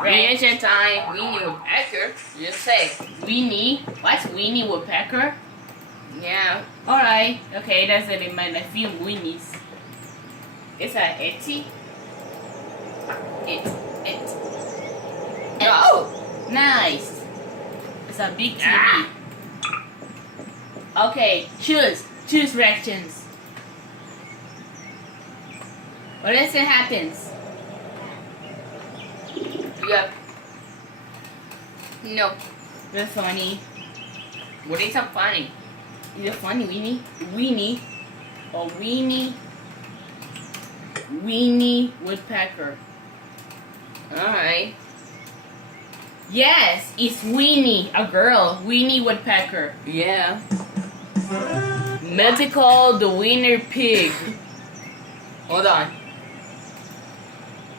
Reaction time. Winnie Woodpecker. Just say. Winnie? What's Winnie Woodpecker? Yeah. Alright. Okay, that's it. In a few Winnies. It's a Etty. It. Oh! Nice. It's a big TV. Okay, choose reactions. What else happens? Yep. No. You're funny. What is so funny? You're funny, Winnie. Winnie. Or Winnie. Winnie Woodpecker. Alright. Yes, it's Winnie, a girl. Winnie Woodpecker. Yeah. Mythical the winner pig. Hold on.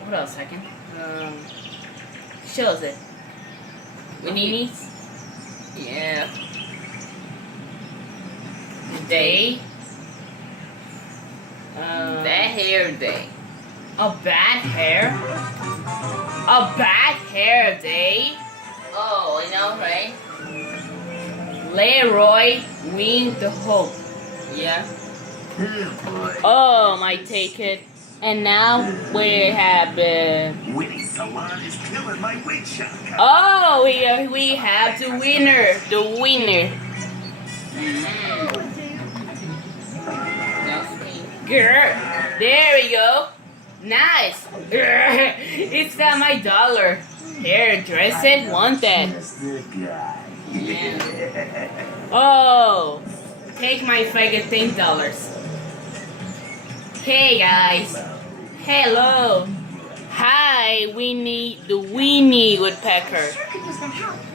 Hold on a second. Shows it. Winnie. Yeah. Day. Bad hair day. A bad hair? A bad hair day? Oh, I know, right? Leroy win the hope. Yeah. Oh, my take it. And now we have Winnie's salon is killing my weight shot. oh, we have the winner. The winner. Girl, there we go. Nice. It's got my dollar. Here, dress it, want that. Yeah. Oh, take my fucking $10. Hey guys. Hello. Hi, Winnie, the Winnie Woodpecker.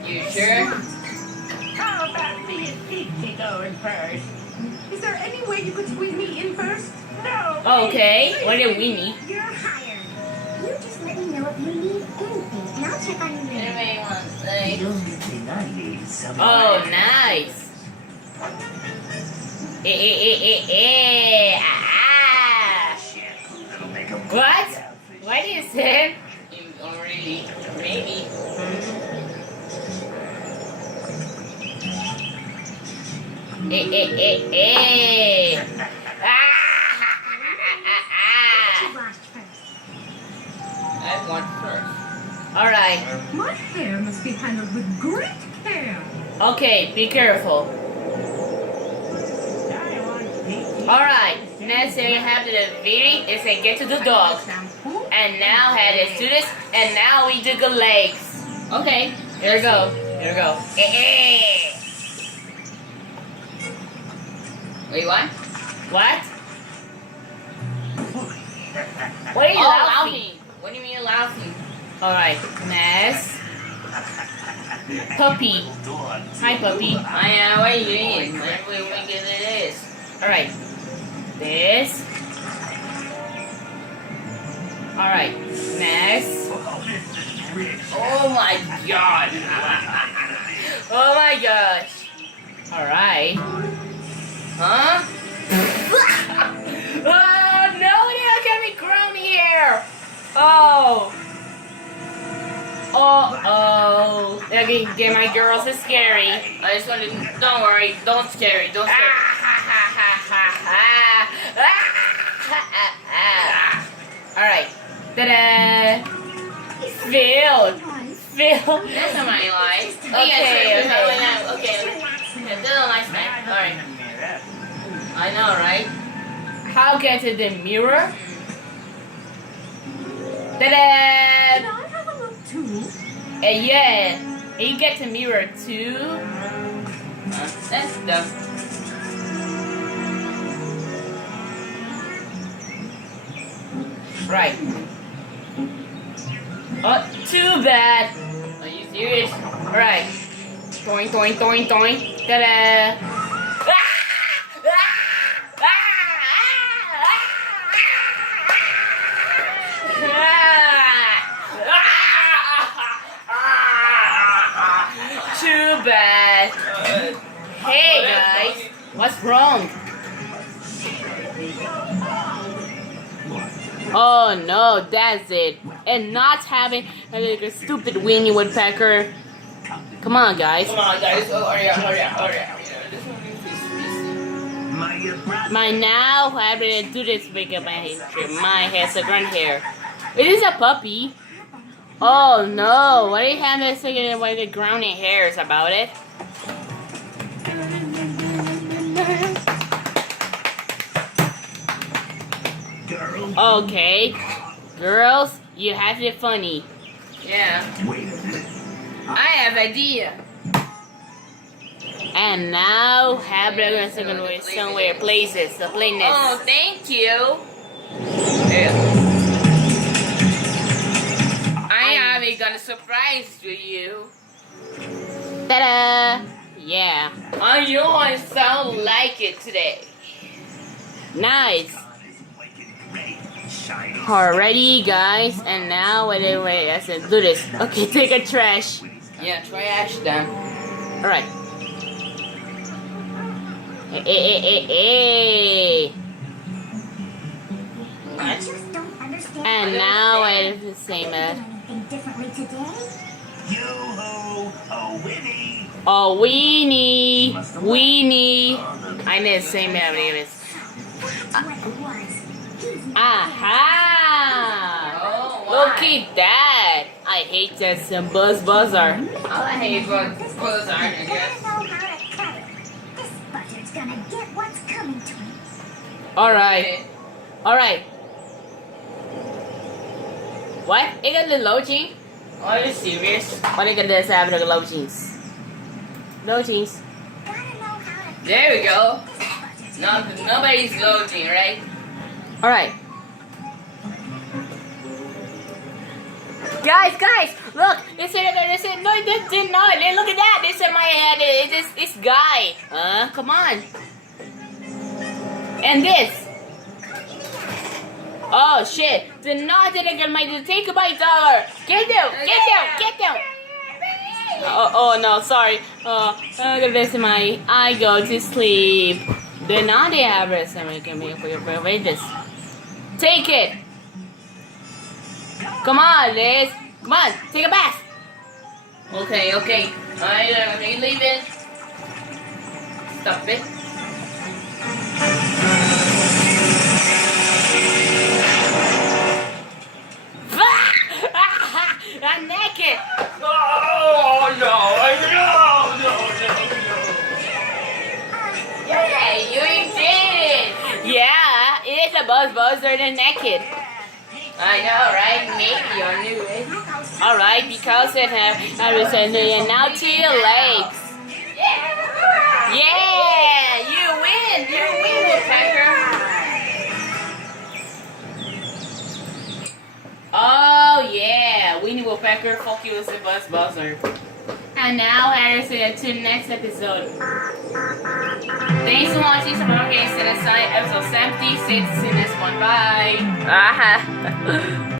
You sure? How about me and Peachy going first? Is there any way you could squeeze me in first? No. Okay, what a Winnie. You're hired. You just let me know if you need anything, and I'll check on you later. Anybody want to say? Don't think I need some. Oh, nice. What? What is it? Oh, really? Maybe. You washed first. I want first. Alright. My hair must be handled with great care. Okay, be careful. I want Peachy. Alright, next thing we have to the video is to get to the dog. Shampoo. And now let's do this. And now we do the legs. Okay, here we go. Here we go. Wait, what? What? What are you Oh, laughing? laughing. What do you mean laughing? Alright, next. Puppy. Hi, puppy. I am. What are you doing? When we get this? Alright. This. Alright, next. Oh my god. Oh my gosh. Alright. Huh? Oh no, look at me crony here. Oh. Oh. Okay, get my girls is scary. I just wanted to, don't worry, don't scary, don't scary. Alright. Ta-da! Filled. That's not my life. Okay. Okay. That's a nice man. Alright. I know, right? How get to the mirror? Ta-da! Can I have a look too? Yeah. You get the mirror too. That's the. Right. Oh, too bad. Are you serious? Right. Toing, toing, toing, toing. Ta-da! Too bad. Hey guys, what's wrong? Oh no, that's it. and not having a stupid Winnie Woodpecker. Come on, guys. Come on, guys. Oh, hurry up. This one is My now having to do this because my hair's a grown hair. It is a puppy. Oh no! What do you have to say about the grounding hairs about it? Okay, girls, you have it funny. Yeah. Wait a minute. I have idea. And now have to go somewhere places to play next. Oh, thank you. Yeah. I have got a surprise to you. Ta-da! Yeah, I know I sound like it today. nice. God isn't like it great, shiny. Alrighty, guys, and now wait, I said do this. Okay, take a trash. Yeah, trash them. Alright. Hey. I just don't understand. And now it's the same as. Anything differently today? Yo-ho, oh Winnie. Oh, Winnie. I need the same as. That's what it was. He's Aha! Oh, Look why? at that! I hate that some buzzer. All I hate was This clothes gonna aren't, I know guess. how to cut it. This buzzard's gonna get what's coming to him. Alright. What? You got the low jeans? Are you serious? What you got this have the low jeans? Low jeans. Gotta know how to There we go. this buzzard's No, nobody's loading, right? Alright. Guys, look! They said, no, they did not. Look at that! They said my head, it's this guy. Come on. And this. Oh shit! Did not get my take my dollar. Get down! Oh no, sorry. Look at this, I go to sleep. The naughty average and we can make for your wages. Take it. Come on, Liz. Come on, take a bath. Okay. Are you leaving? Stop it. I'm naked. Oh no! Hey, you did it! Yeah, it is a buzzer and naked. I know, right? Maybe you knew it. Alright, because it I was saying now to your legs. Yeah, you win, Woodpecker. Oh yeah, Winnie Woodpecker, fuck you, the buzzer. And now, Harrison, to the next episode. Thanks for watching some more games in episode 76 in this one. Bye.